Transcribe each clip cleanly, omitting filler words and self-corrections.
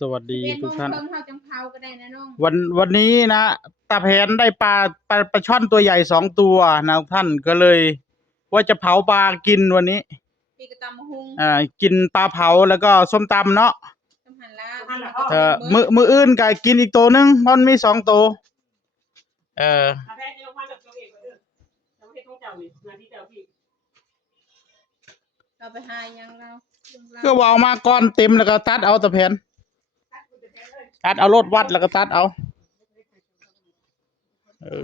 สวัสดีทุกท่าน เฮาจังเผาก็ได้นะน้อง วันนี้นะตาแผนได้ปลาช่อนตัวใหญ่2 ตัวนะทุกท่านก็เลยว่าจะเผาปลากินวันนี้ ปีกระตำมะฮุง กินปลาเผาแล้วก็ส้มตำเนาะ จำหันละ มื้ออื่นก็กินอีกตัวนึงเพราะมันมี2 ตัวเราไปหายังเรา ก็ว่าเอามาก้อนเต็มแล้วก็ตัดเอาตาแผนตัดเอารถวัดแล้วก็ตัดเอา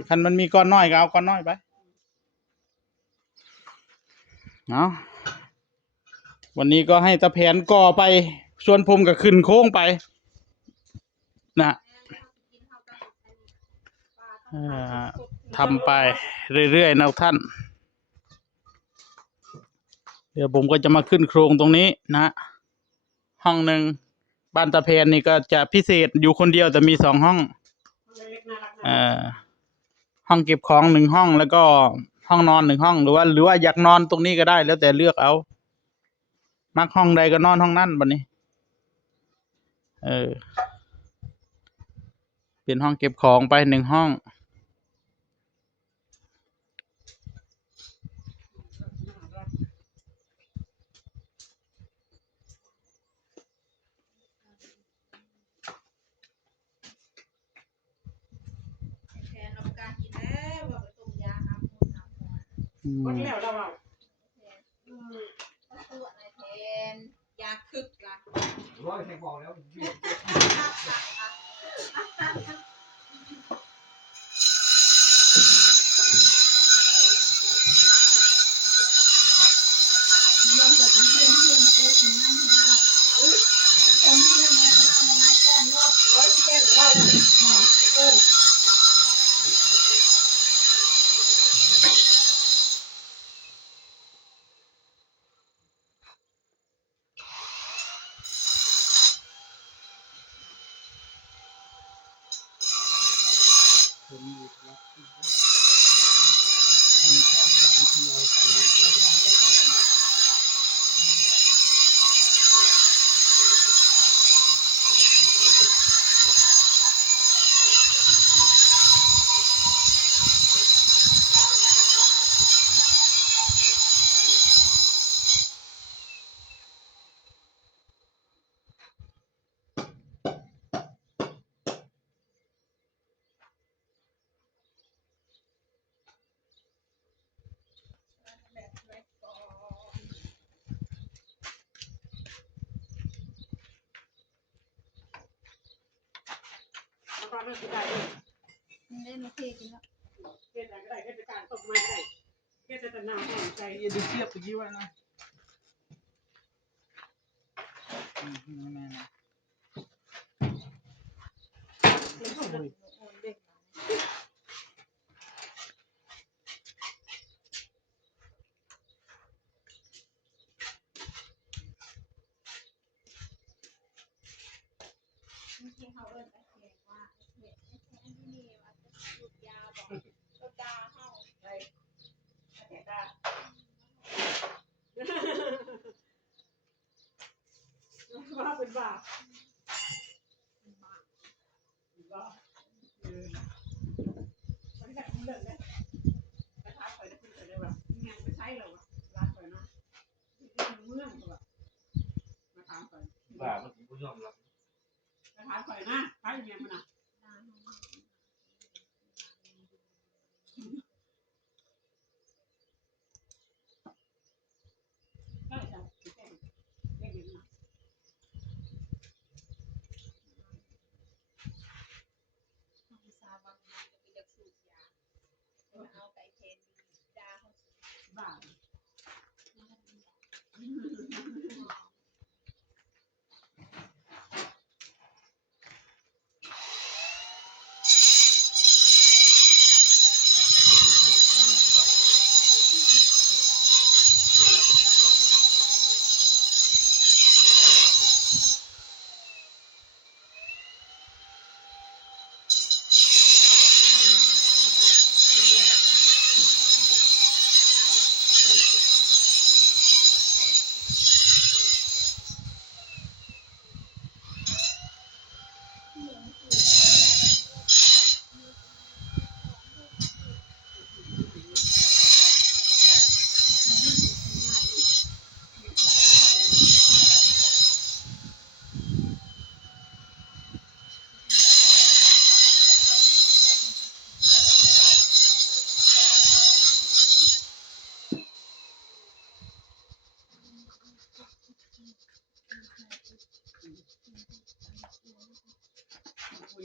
คันมันมีก้อนน้อยก็เอาก้อนน้อยไปเนาะวันนี้ก็ให้ตาแผนก่อไปส่วนผมก็ขึ้นโค้งไปนะทำไปเรื่อยๆนะท่านเดี๋ยวผมก็จะมาขึ้นโครงตรงนี้นะห้องหนึ่งบ้านตาแผนนี่ก็จะพิเศษอยู่คนเดียวแต่มี2 ห้องห้องเก็บของ1 ห้องแล้วก็ห้องนอน1 ห้องหรือว่าอยากนอนตรงนี้ก็ได้แล้วแต่เลือกเอามักห้องใดก็นอนห้องนั้นบัดนี้เป็นห้องเก็บของไป1 ห้องแทนเราการกินแล้วว่าไปต้มยาหาหมูหาหมูวันแล้วเราอ่ะตัวอะไรแทนยาคึกล่ะร้อยแทงบอกแล้วเล่นโอเคกินแล้วเทศอะไรก็ได้เทศกาลตกมาได้เทศแต่หน้าแห้งใจเย็นเทียบตะกี้ว่านะที่เขาเอิ้นตะเคียนว่าเนี่ยที่นี่ว่าจะหยุดยาวบอกต้นดาเฮาไปแต่ดาว่าเป็นบาปมันแบบเลิกเลยไปท้ายข่อยได้คุณข่อยได้แบบยังไม่ใช่เหรอวะร้านข่อยเนาะเมืองตัวมาถามข่อยบ้าเมื่อกี้ผู้ยอมรับมาถามข่อยนะใครเมียมันอ่ะ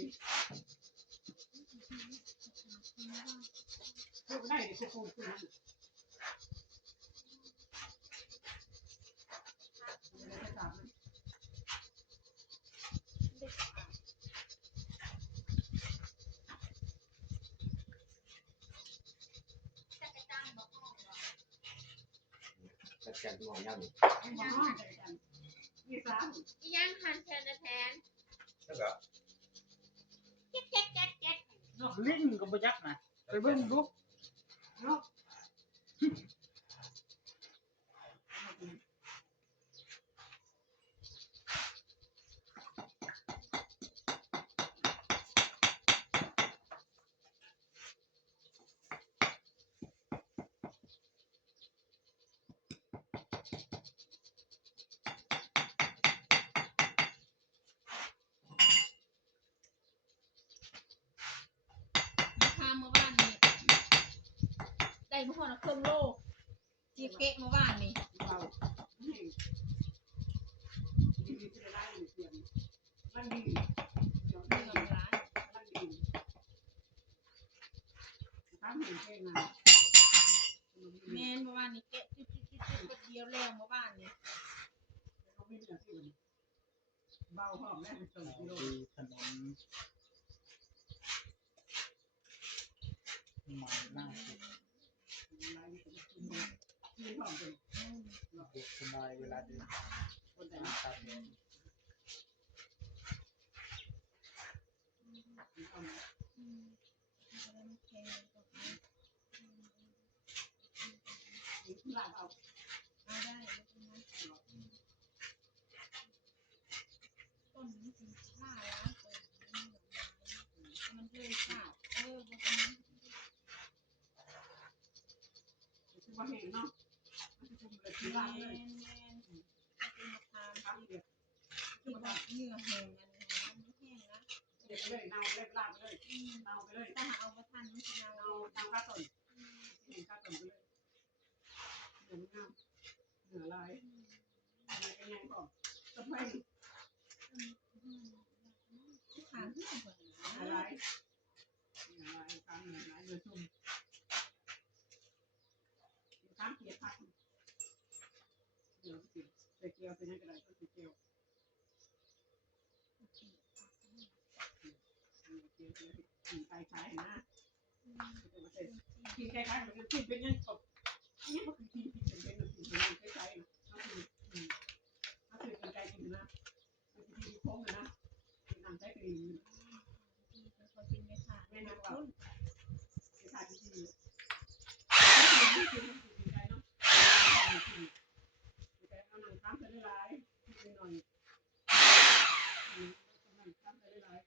ดิพูดได้ดิพูดขึ้นนะจัดการตัวยัง นี่สาม ยังหันแทนแทน แล้วก็ แก๊กแก๊กแก๊กแก๊ก เนาะลิงก็บ่ยักนะไปเบิ่งดู เนาะ พาเมื่อวานนี้ได้เมื่อวานเครื่องโลเจี๊ยบเก๊กเมื่อวานนี้ เบานี่ดีจะได้เสียงมันดีเดี๋ยว เงิ นี้ นร้าน มันดีทำเห็นแค่งาน แมนเมื่อวานนี้เก๊กจิ๊บจิ๊บจิ๊บจิ๊บเดียวแล้วเมื่อวานนี้ เขาไม่เหลือที่มันเบาหอมแม่เป็นส่งกิโล คือถนนใหม่น่าสุด อะไรที่หอมเป็น เด็กสบายเวลาเดิน คนแต่ ตามเดิน หอม หลานเอา เอาได้ต้นนี้เป็นข้าร้านมันเลยข้าวบอกนี้ คือว่าเห็นเนาะมันจะเป็นเลย แม ที่ น ร้านเลย แมนเป็นมะขาม ทำเด็ก ที่ว่าเนื้อแห้งอันนี้มันแห้งนะ เด็กเลยเน่าเล็บลาบเลยเน่าไปเลย ถ้าเอาไปทันมันจะเอา เน่าตามข้าต้นเห็นข้าต้นไปเลยเหนือเน่าเหนือลายอะไรกันยังก่อนต้นไม้ ขางที่เหมือน เหนือลายเหนือลายตามเหนือลายเหนือชุ่มตามเกียร์พักเหนือสิใส่เกลียวเป็นยังไงก็ได้ก็ใส่เกลียวกินไก่ขายนะกินไก่ขายมันกินเป็นยังกบนี่มันคือกินเป็นกินเป็นไก่ก็คือก็คือกินไก่กินนะมันคือกินโค้งเลยนะกินน้ำใช้กรีน เขาเป็นไม่ขาด แม่ ไม่ นั นั ก บ ว่า รุ่น กินไก่กินกินไก่เนาะกินไก่เอาหนังข้ามไปได้หลายนิดหน่อยหนังข้ามไปได้หลาย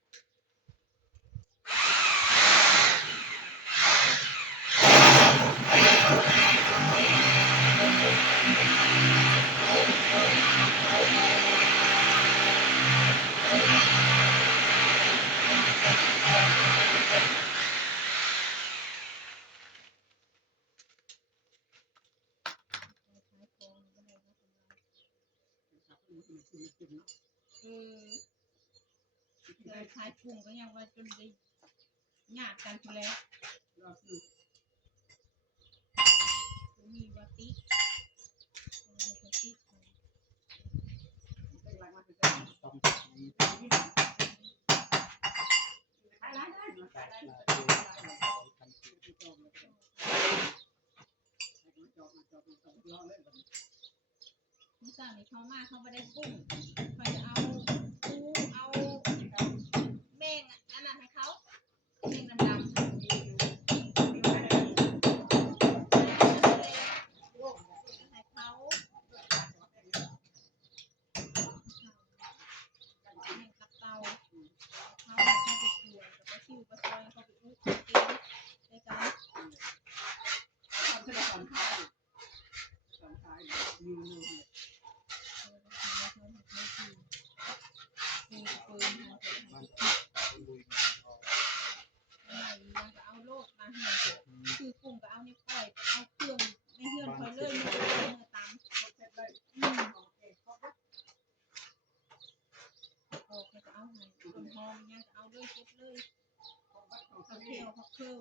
เลยขายกุ้งก็ยังว่าจนได้หยาดกันทีแล้วมีวัติวัติ ต้องมี เมื่อเช้านี้เขามาเขาไม่ได้กุ้งเขาจะเอาปูเอาแมงอันนั้นให้เขาแมงดำๆให้เขาแมงกับเตาเขาไปกวนกับไปชิวไปซอยเขาไปอุ้มกินได้กัน ยืน เลยเก็บเลย ของวัดของ ผั ทะ ก เล เขียวผักเคิล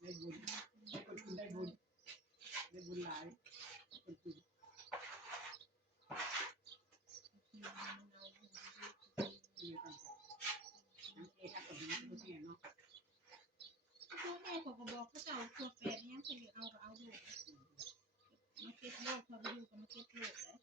ได้บุญได้คนกินได้บุญได้บุญหลายคนกินมีกันน้ำเกลือกับน้ำเกลือเนาะ พ่อแม่เขาก็บอกเขาเจ้าขวดแปดยังใครอยากเอาก็เอาลูกมาเก็บโลกเขาไปอยู่กับมาเก็บโลกเลย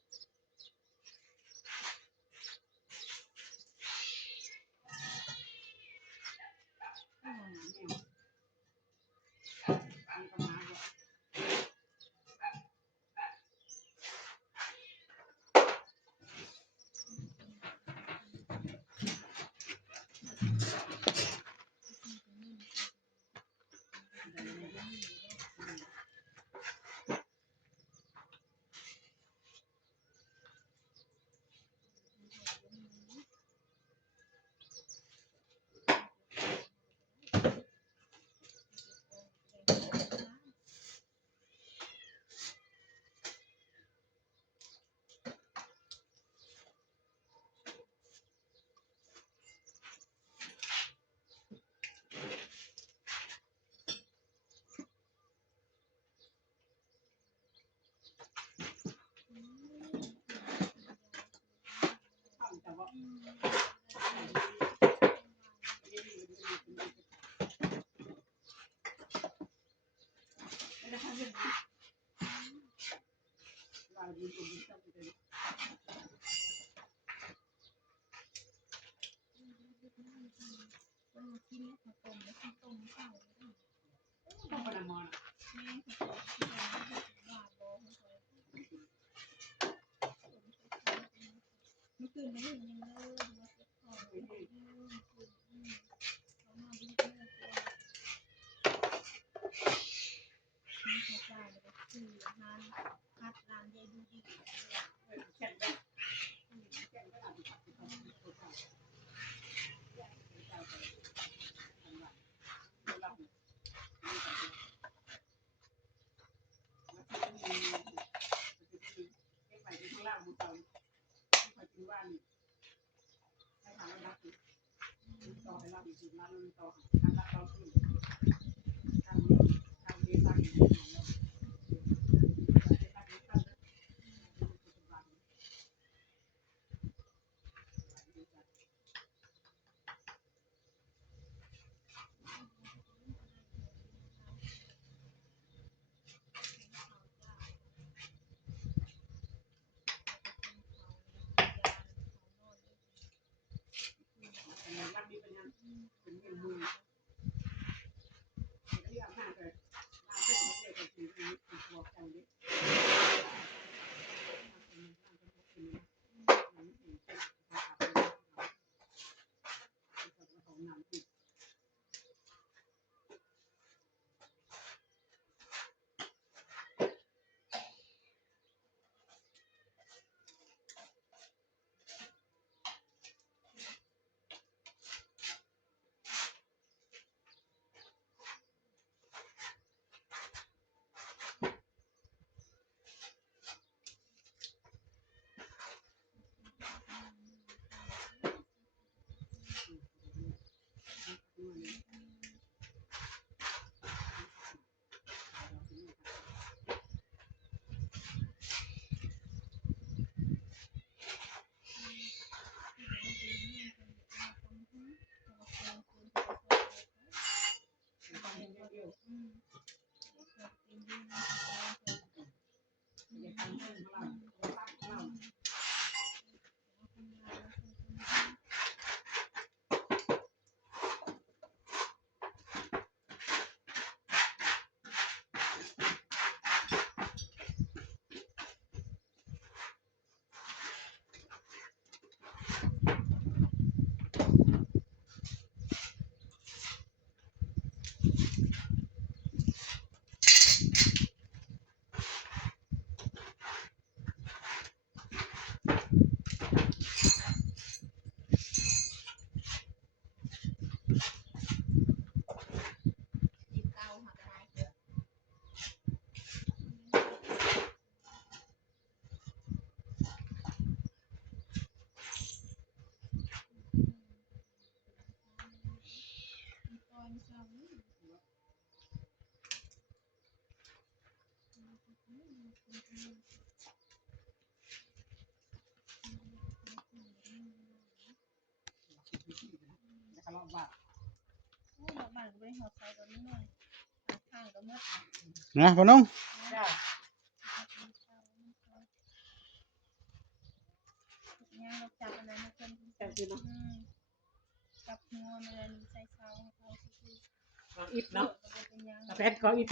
คนมากินแล้วเขาต้มแล้วเขาต้มข้าวเลยนะ ต้องไปละมอน แม่เขาต้มข้าวแล้วเขาว่าบอกเขาเลยเมื่อคืนนี้ยังเลิกมาเก็บของเมื่อคืนเขามาดูเมื่อตัวนี่เขาจ่ายเลยคือร้านพัดร้านยายดูดี แข่งได้แข่งก็อาจจะขัดกับตัวเก่าต่อให้เราอีกร้านนึงต่อน้ำตาเราขึ้นทางนี้ตั้งรับดีเป็นยังเป็นเงินมือที่อาบน้ำเลยอาบเสร็จแล้วเด็กก็คือบอกใจดิ บ้าน ดอกบานก็ไปหอดใส่ตัวนี้หน่อยข้างก็เมื่อ นะพ่อน้อง จ้า ย่างเราจับอะไรมาคน แต่คือเนาะ จับหัวมันใส่เสาให้เขาคือ น้องอิดเนาะ เป็นยัง กระเพชรก็อิด